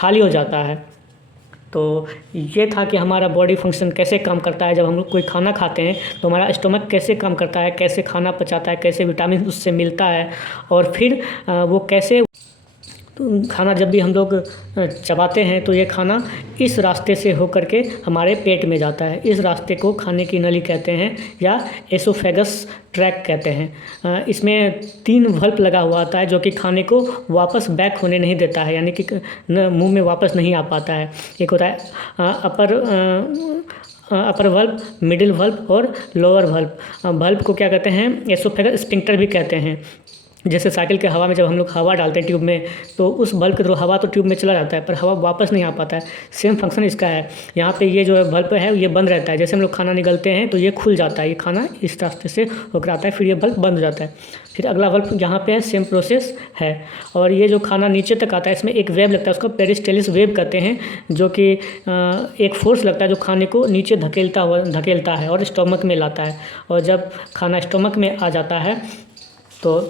खाली हो जाता है। तो ये था कि हमारा बॉडी फंक्शन कैसे काम करता है। जब हम लोग कोई खाना खाते हैं तो हमारा स्टमक कैसे काम करता है, कैसे खाना पचाता है, कैसे विटामिन उससे मिलता है, और फिर वो कैसे खाना जब भी हम लोग चबाते हैं तो ये खाना इस रास्ते से होकर के हमारे पेट में जाता है। इस रास्ते को खाने की नली कहते हैं या एसोफेगस ट्रैक कहते हैं। इसमें 3 वल्व लगा हुआ आता है जो कि खाने को वापस बैक होने नहीं देता है, यानी कि मुंह में वापस नहीं आ पाता है। एक होता है अपर वल्व, मिडिल वल्व और लोअर वल्व। वल्व को क्या कहते हैं, एसोफेगस स्फिंक्टर भी कहते हैं। जैसे साइकिल के हवा में जब हम लोग हवा डालते हैं ट्यूब में, तो उस बल्ब के थ्रू हवा तो ट्यूब में चला जाता है पर हवा वापस नहीं आ पाता है। सेम फंक्शन इसका है। यहाँ पे ये जो है बल्ब है ये बंद रहता है। जैसे हम लोग खाना निगलते हैं तो ये खुल जाता है, ये खाना इस रास्ते से होकर आता है, फिर ये बल्ब बंद हो जाता है। फिर अगला बल्ब यहाँ पे है, सेम प्रोसेस है। और ये जो खाना नीचे तक आता है इसमें एक वेव लगता है, उसको पेरिस्टेलिस वेव कहते हैं, जो कि एक फोर्स लगता है जो खाने को नीचे धकेलता है और स्टोमक में लाता है। और जब खाना स्टोमक में आ जाता है तो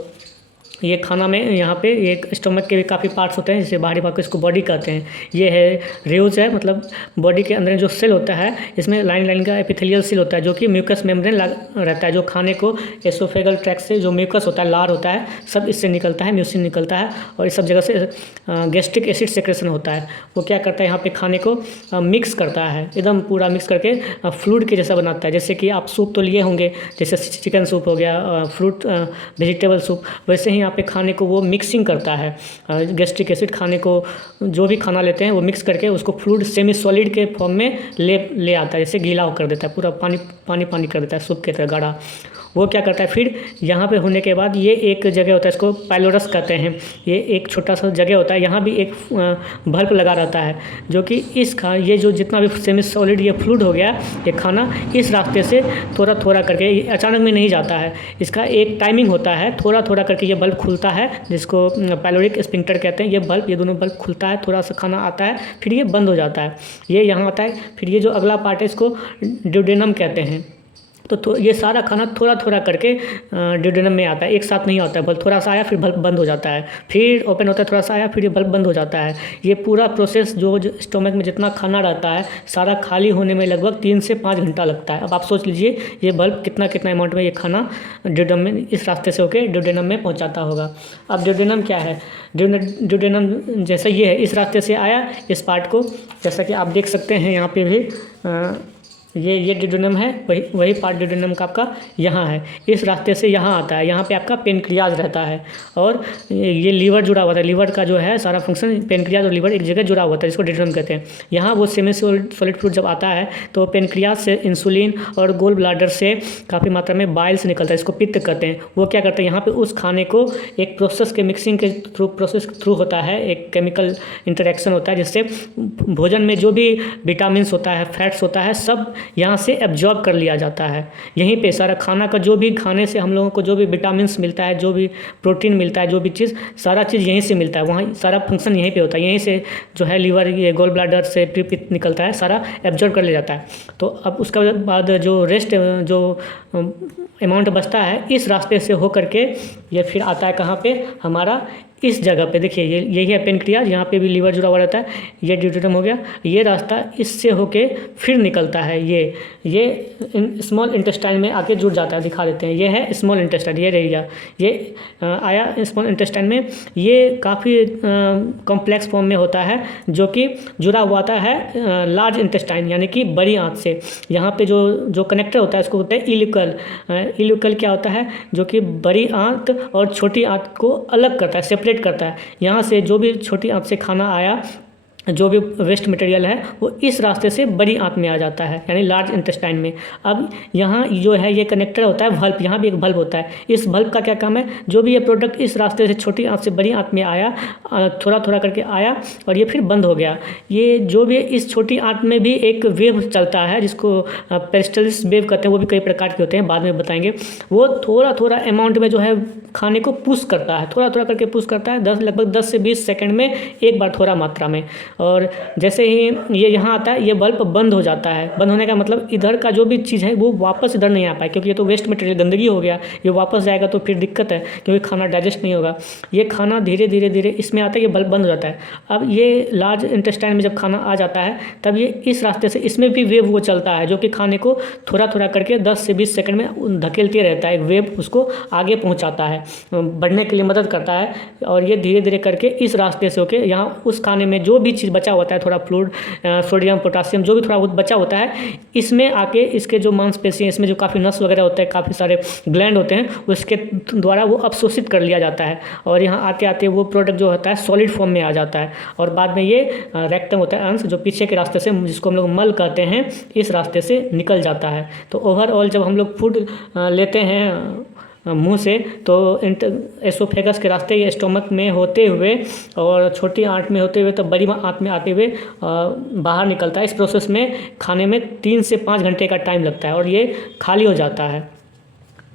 ये खाना में यहाँ पे एक स्टोमक के भी काफ़ी पार्ट्स होते हैं, जैसे बाहरी भाग को इसको बॉडी कहते हैं। ये है रेउज है, मतलब बॉडी के अंदर जो सेल होता है इसमें लाइन का एपिथेलियल सेल होता है जो कि म्यूकस मेम्ब्रेन रहता है, जो खाने को एसोफेगल ट्रैक्ट से जो म्यूकस होता है, लार होता है, सब इससे निकलता है, म्यूसिन निकलता है और इस सब जगह से गैस्ट्रिक एसिड सेक्रेशन होता है। वो क्या करता है, यहाँ पे खाने को मिक्स करता है, एकदम पूरा मिक्स करके फ्लूइड के जैसा बनाता है। जैसे कि आप सूप तो लिए होंगे, जैसे चिकन सूप हो गया, फ्रूट वेजिटेबल सूप, वैसे ही पे खाने को वो मिक्सिंग करता है। गैस्ट्रिक एसिड खाने को जो भी खाना लेते हैं वो मिक्स करके उसको फ्लूइड सेमी सॉलिड के फॉर्म में ले आता है, जैसे गीला कर देता है, पूरा पानी कर देता है, सूप की तरह गाढ़ा। वो क्या करता है, फिर यहाँ पे होने के बाद ये एक जगह होता है, इसको पाइलोरस कहते हैं। ये एक छोटा सा जगह होता है, यहाँ भी एक बल्ब लगा रहता है जो कि ये जो जितना भी सेमी सॉलिड ये फ्लूइड हो गया, ये खाना इस रास्ते से थोड़ा थोड़ा करके, अचानक में नहीं जाता है, इसका एक टाइमिंग होता है। थोड़ा थोड़ा करके ये बल्ब खुलता है, जिसको पाइलोरिक स्फिंक्टर कहते हैं। ये दोनों बल्ब खुलता है, थोड़ा सा खाना आता है, फिर ये बंद हो जाता है, ये यहाँ आता है। फिर ये जो अगला पार्ट है इसको ड्यूडेनम कहते हैं। तो ये सारा खाना थोड़ा थोड़ा करके ड्यूडेनम में आता है, एक साथ नहीं आता है। बल्ब थोड़ा सा आया फिर बल्ब बंद हो जाता है, फिर ओपन होता है, थोड़ा सा आया फिर ये बल्ब बंद हो जाता है। ये पूरा प्रोसेस जो स्टोमक में जितना खाना रहता है सारा खाली होने में लगभग 3 से 5 घंटा लगता है। अब आप सोच लीजिए ये बल्ब कितना अमाउंट में ये खाना ड्यूडेनम में इस रास्ते से होकर ड्यूडेनम में पहुँचाता होगा। अब ड्यूडेनम क्या है, ड्यूडेनम जैसे ये है, इस रास्ते से आया, इस पार्ट को जैसा कि आप देख सकते हैं यहाँ पे भी ये ड्यूडेनम है, वही पार्ट ड्यूडेनम का आपका यहाँ है, इस रास्ते से यहाँ आता है। यहाँ पे आपका पेनक्रियाज रहता है और ये लीवर जुड़ा हुआ था। लीवर का जो है सारा फंक्शन, पेनक्रियाज और लीवर एक जगह जुड़ा हुआ था, जिसको ड्यूडेनम कहते हैं। यहाँ वो सेमी सॉलिड फ्लूइड जब आता है तो पेनक्रियाज से इंसुलिन और गोल ब्लाडर से काफ़ी मात्रा में बाइल्स निकलता है, इसको पित्त कहते हैं। वो क्या करते हैं, यहाँ पर उस खाने को एक प्रोसेस के मिक्सिंग के थ्रू होता है, एक केमिकल इंटरेक्शन होता है, जिससे भोजन में जो भी विटामिन्स होता है, फैट्स होता है, सब यहाँ से एब्जॉर्ब कर लिया जाता है। यहीं पे सारा खाना का जो भी खाने से हम लोगों को जो भी विटामिन्स मिलता है, जो भी प्रोटीन मिलता है, जो भी चीज़, सारा चीज़ यहीं से मिलता है। वहाँ सारा फंक्शन यहीं पे होता है, यहीं से जो है लीवर, ये गोल ब्लाडर से पित्त निकलता है, सारा एब्जॉर्ब कर लिया जाता है। तो अब उसके बाद जो रेस्ट जो अमाउंट बचता है इस रास्ते से हो करके ये फिर आता है कहाँ पे, हमारा इस जगह पे। देखिए यही है पेनक्रियाज, यहाँ पे भी लीवर जुड़ा हुआ रहता है, ये ड्यूडेनम हो गया। ये रास्ता इससे होके फिर निकलता है, ये स्मॉल इंटेस्टाइन में आके जुड़ जाता है। दिखा देते हैं, ये है स्मॉल इंटेस्टाइन, ये रहेगा, ये आया स्मॉल इंटेस्टाइन में। ये काफ़ी कॉम्प्लेक्स फॉर्म में होता है जो कि जुड़ा हुआ आता है लार्ज इंटेस्टाइन, यानी कि बड़ी आंत से। यहाँ पे जो कनेक्टर होता है उसको बोलते हैं इल्यूकल। इल्यूकल क्या होता है, जो कि बड़ी आंत और छोटी आंत को अलग करता है, सेपरेट करता है। यहाँ से जो भी छोटी आंत से खाना आया, जो भी वेस्ट मटेरियल है वो इस रास्ते से बड़ी आंत में आ जाता है, यानी लार्ज इंटेस्टाइन में। अब यहाँ जो है ये कनेक्टर होता है वल्व, यहाँ भी एक वल्व होता है। इस वल्व का क्या काम है, जो भी ये प्रोडक्ट इस रास्ते से छोटी आंत से बड़ी आंत में आया, थोड़ा थोड़ा करके आया और ये फिर बंद हो गया। ये जो भी इस छोटी आंत में भी एक वेव चलता है जिसको पेरिस्टलिस वेव कहते हैं, वो भी कई प्रकार के होते हैं, बाद में बताएंगे। वो थोड़ा थोड़ा अमाउंट में जो है खाने को पुश करता है, थोड़ा थोड़ा करके पुश करता है, लगभग 10 से 20 सेकेंड में एक बार थोड़ा मात्रा में। और जैसे ही ये यहाँ आता है, ये बल्ब बंद हो जाता है। बंद होने का मतलब इधर का जो भी चीज़ है वो वापस इधर नहीं आ पाए, क्योंकि ये तो वेस्ट मटेरियल गंदगी हो गया, ये वापस जाएगा तो फिर दिक्कत है, क्योंकि खाना डाइजेस्ट नहीं होगा। ये खाना धीरे धीरे धीरे इसमें आता है, ये बल्ब बंद हो जाता है। अब ये लार्ज इंटेस्टाइन में जब खाना आ जाता है तब ये इस रास्ते से इसमें भी वेव वो चलता है, जो कि खाने को थोड़ा थोड़ा करके 10 से 20 सेकंड में धकेलते रहता है। वेव उसको आगे पहुंचाता है, बढ़ने के लिए मदद करता है। और ये धीरे धीरे करके इस रास्ते से होके यहाँ उस खाने में जो भी चीज़ बचा होता है, थोड़ा फ्लूइड, सोडियम, पोटासियम, जो भी थोड़ा बहुत बचा होता है, इसमें आके इसके जो मांसपेशी हैं, इसमें जो काफ़ी नस वगैरह होते हैं, काफ़ी सारे ग्लैंड होते हैं, उसके द्वारा वो अवशोषित कर लिया जाता है। और यहाँ आते आते वो प्रोडक्ट जो होता है सॉलिड फॉर्म में आ जाता है। और बाद में ये रेक्टम होता है, अंश, जो पीछे के रास्ते से, जिसको हम लोग मल कहते हैं, इस रास्ते से निकल जाता है। तो ओवरऑल जब हम लोग फूड लेते हैं मुंह से, तो एसोफेगस के रास्ते ये स्टोमक में होते हुए और छोटी आंत में होते हुए तो बड़ी आंत में आते हुए बाहर निकलता है। इस प्रोसेस में खाने में 3 से 5 घंटे का टाइम लगता है और ये खाली हो जाता है।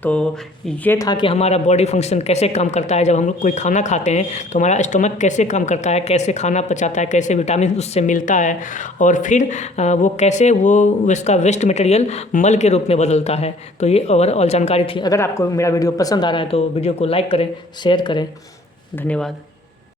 तो ये था कि हमारा बॉडी फंक्शन कैसे काम करता है। जब हम लोग कोई खाना खाते हैं तो हमारा स्टमक कैसे काम करता है, कैसे खाना पचाता है, कैसे विटामिन उससे मिलता है, और फिर वो कैसे वो इसका वेस्ट मटेरियल मल के रूप में बदलता है। तो ये ओवरऑल जानकारी थी। अगर आपको मेरा वीडियो पसंद आ रहा है तो वीडियो को लाइक करें, शेयर करें। धन्यवाद।